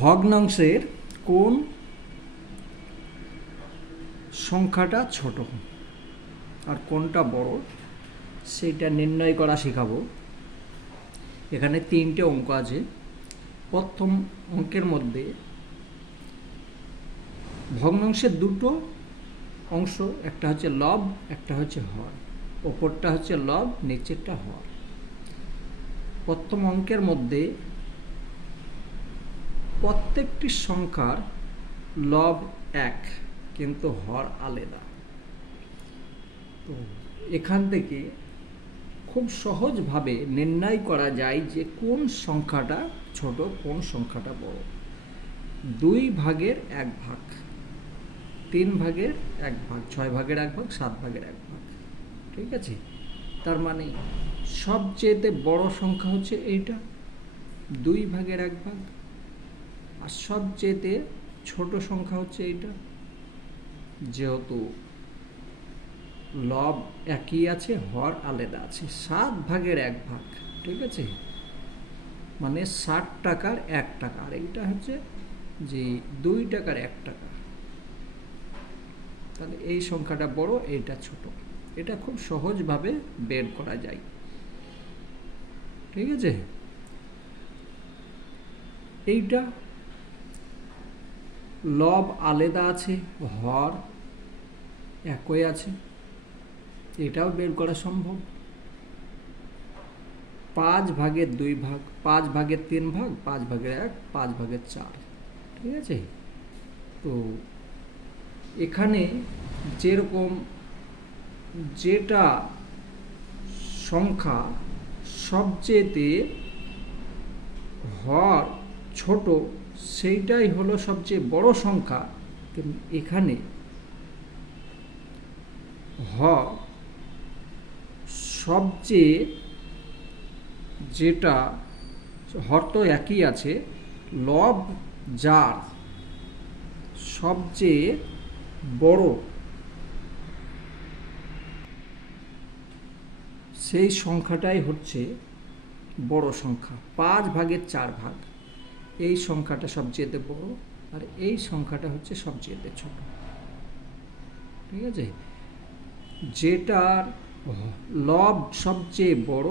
ভগ্নাংশের কোন সংখ্যাটা ছোট আর কোনটা বড় সেটা নির্ণয় করা শেখাবো। এখানে তিনটে অঙ্ক আছে। প্রথম অঙ্কের মধ্যে ভগ্নাংশের দুটো অংশ, একটা হচ্ছে লব, একটা হচ্ছে হর। ওপরটা হচ্ছে লব, নিচেরটা হর। প্রথম অঙ্কের মধ্যে প্রত্যেকটি সংখ্যার লব এক, কিন্তু হর আলাদা। তো এখান থেকে খুব সহজভাবে নির্ণয় করা যায় যে কোন সংখ্যাটা ছোট, কোন সংখ্যাটা বড়। 2 ভাগের 1 ভাগ, 3 ভাগের 1 ভাগ, 6 ভাগের 1 ভাগ, 7 ভাগের 1 ভাগ। ঠিক আছে? তার মানে সবচেয়ে বড় সংখ্যা হচ্ছে এইটা, 2 ভাগের 1 ভাগ। আর সবচেয়ে ছোট সংখ্যা হচ্ছে এইটা। যেহেতু লব একই আছে, হর আলাদা আছে, 7 ভাগের 1 ভাগ। ঠিক আছে? মানে 60 টাকার 1 টাকা। আর এইটা হচ্ছে যে 2 টাকার 1 টাকা। তাহলে এই সংখ্যাটা বড়, এইটা ছোট। এটা খুব সহজভাবে বের করা যায়। ঠিক আছে? এইটা লব আলাদা আছে, হর একই আছে, এটাও বের করা সম্ভব। 5 ভাগের 2 ভাগ, 5 ভাগের 3 ভাগ, 5 ভাগের 1, 5 ভাগের 4। ঠিক আছে? তো এখানে যেরকম যেটা সংখ্যা সবচেয়ে হর ছোট সেইটাই হলো সবচেয়ে বড় সংখ্যা। কিন্তু এখানে হর সবচেয়ে, যেটা হর তো একই আছে, লব যার সবচেয়ে বড় সেই সংখ্যাটাই হচ্ছে বড় সংখ্যা। 5 ভাগের 4 ভাগ, এই সংখ্যাটা সবচেয়ে বড়, আর এই সংখ্যাটা হচ্ছে সবচেয়ে ছোট। ঠিক আছে? যেটার লব সবচেয়ে বড়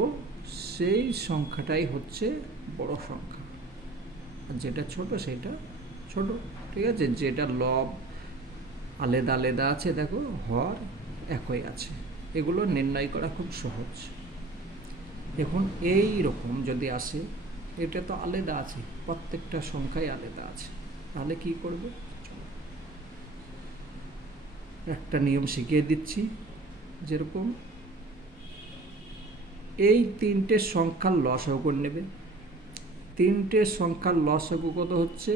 সেই সংখ্যাটাই হচ্ছে বড় সংখ্যা, আর যেটা ছোট সেটা ছোট। ঠিক আছে? যেটা লব আলাদা আলাদা আছে, দেখো হর একই আছে। এগুলো নির্ণয় করা খুব সহজ। এখন এই রকম যদি আসে, এটা তো আলাদা আছে, প্রত্যেকটা সংখ্যাই আলাদা আছে, তাহলে কি করবে? একটা নিয়ম শিখিয়ে দিচ্ছি। যেরকম এই তিনটে সংখ্যার লসাগু করে নেবে। তিনটে সংখ্যার লসাগু কত হচ্ছে?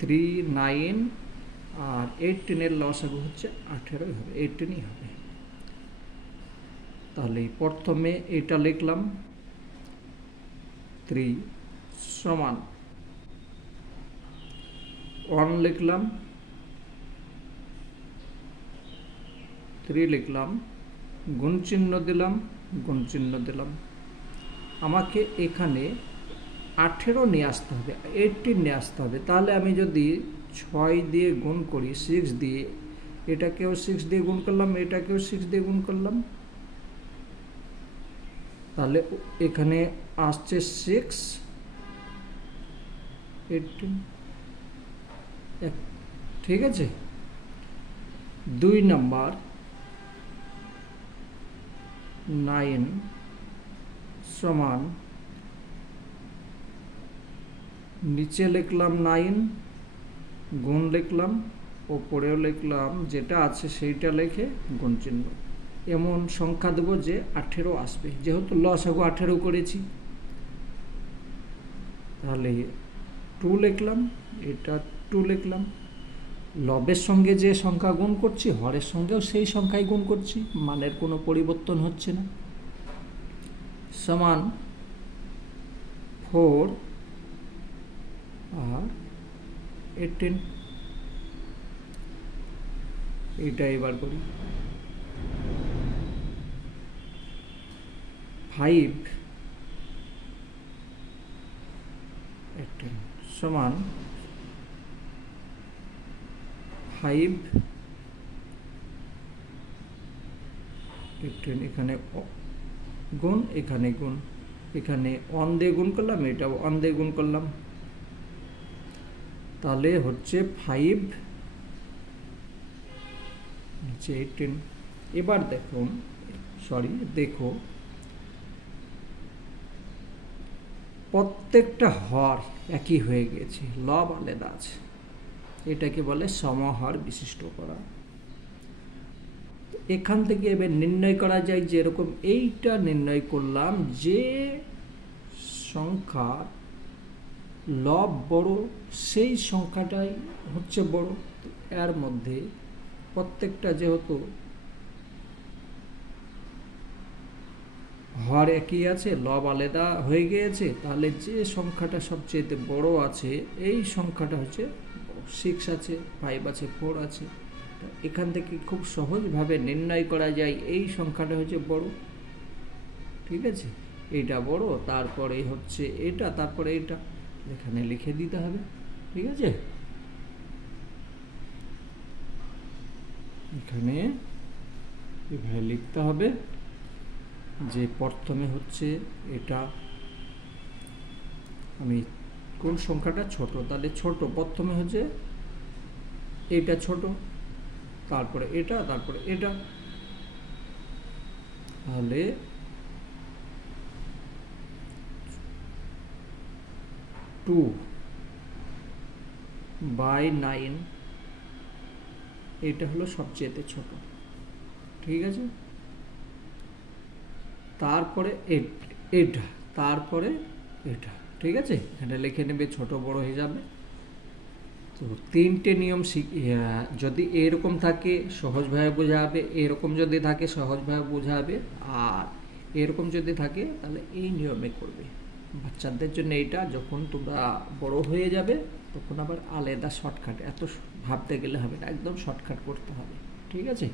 3, 9 আর 18 লসাগু হচ্ছে 18 হবে, 18ই হবে। তাহলে প্রথমে এটা লিখলাম 3 সমান 1 লিখলাম, 3 লিখলাম, গুণ চিহ্ন দিলাম, গুণ চিহ্ন দিলাম। আমাকে এখানে 18 নিয়ে আসতে হবে, 18 নিয়ে আসতে হবে। তাহলে আমি যদি 6 দিয়ে গুণ করি, 6 দিয়ে, এটাকেও 6 দিয়ে গুণ করলাম, এটাকেও 6 দিয়ে গুণ করলাম, তাহলে এখানে আসছে 6, 18। ঠিক আছে? 2 নাম্বার 9 সমান, নিচে লিখলাম 9, গুণ লিখলাম, ওপরেও লিখলাম, যেটা আছে সেইটা লিখে গুণ চিহ্ন। এমন সংখ্যা দেবো যে 18 আসবে, যেহেতু লসাগু 18 করেছি। তাহলে 2 লিখলাম, এটা 2 লিখলাম। লবের সঙ্গে যে সংখ্যা গুণ করছি, হরের সঙ্গেও সেই সংখ্যাই গুণ করছি, মানের কোনো পরিবর্তন হচ্ছে না। সমান 4 আর 18। এটা এবার করি। 5, 18 সমান 5 18, এখানে গুণ, এখানে গুণ, এখানে 1 দিয়ে গুণ করলাম, এটা 1 দিয়ে গুণ করলাম, তাহলে হচ্ছে 5 18। এবার দেখো প্রত্যেকটা হর একই হয়ে গেছে, লব আলাদা আছে, এটাকে বলে সমহর বিশিষ্ট করা। এখান থেকে এবার নির্ণয় করা যায়, যেরকম এইটা নির্ণয় করলাম, যে সংখ্যা লব বড় সেই সংখ্যাটাই হচ্ছে বড়। এর মধ্যে প্রত্যেকটা যেহেতু হর একই আছে, লব আলাদা হয়ে গিয়েছে, তাহলে যে সংখ্যাটা সবচেয়ে বড় আছে এই সংখ্যাটা হচ্ছে 6 আছে, 5 আছে, 4 আছে। এখান থেকে খুব সহজভাবে নির্ণয় করা যায় এই সংখ্যাটা হচ্ছে বড়। ঠিক আছে, এটা বড়, তারপরে হচ্ছে এটা, তারপরে এটা এখানে লিখে দিতে হবে। ঠিক আছে, এখানে এভাবে লিখতে হবে যে প্রথমে হচ্ছে এটা, আমি কোন সংখ্যাটা ছোট, তাহলে ছোট প্রথমে হচ্ছে এটা ছোট, তারপরে এটা, তারপরে এটা, তাহলে 2/9 এটা হলো সবচেয়ে ছোট। ঠিক আছে, তারপরে এটা, তারপরে এটা। ঠিক আছে, এখানে লিখে নেবে ছোট বড় হয়ে যাবে। তো 3টে নিয়ম যদি এরকম থাকে সহজভাবে বোঝাবে, এরকম যদি থাকে সহজভাবে বোঝাবে, আর এরকম যদি থাকে তাহলে এই নিয়মে করবে। বাচ্চাদের জন্য এইটা, যখন তোমরা বড় হয়ে যাবে তখন আবার আলাদা শর্টকাট, এত ভাবতে গেলে হবে না, একদম শর্টকাট করতে হবে। ঠিক আছে।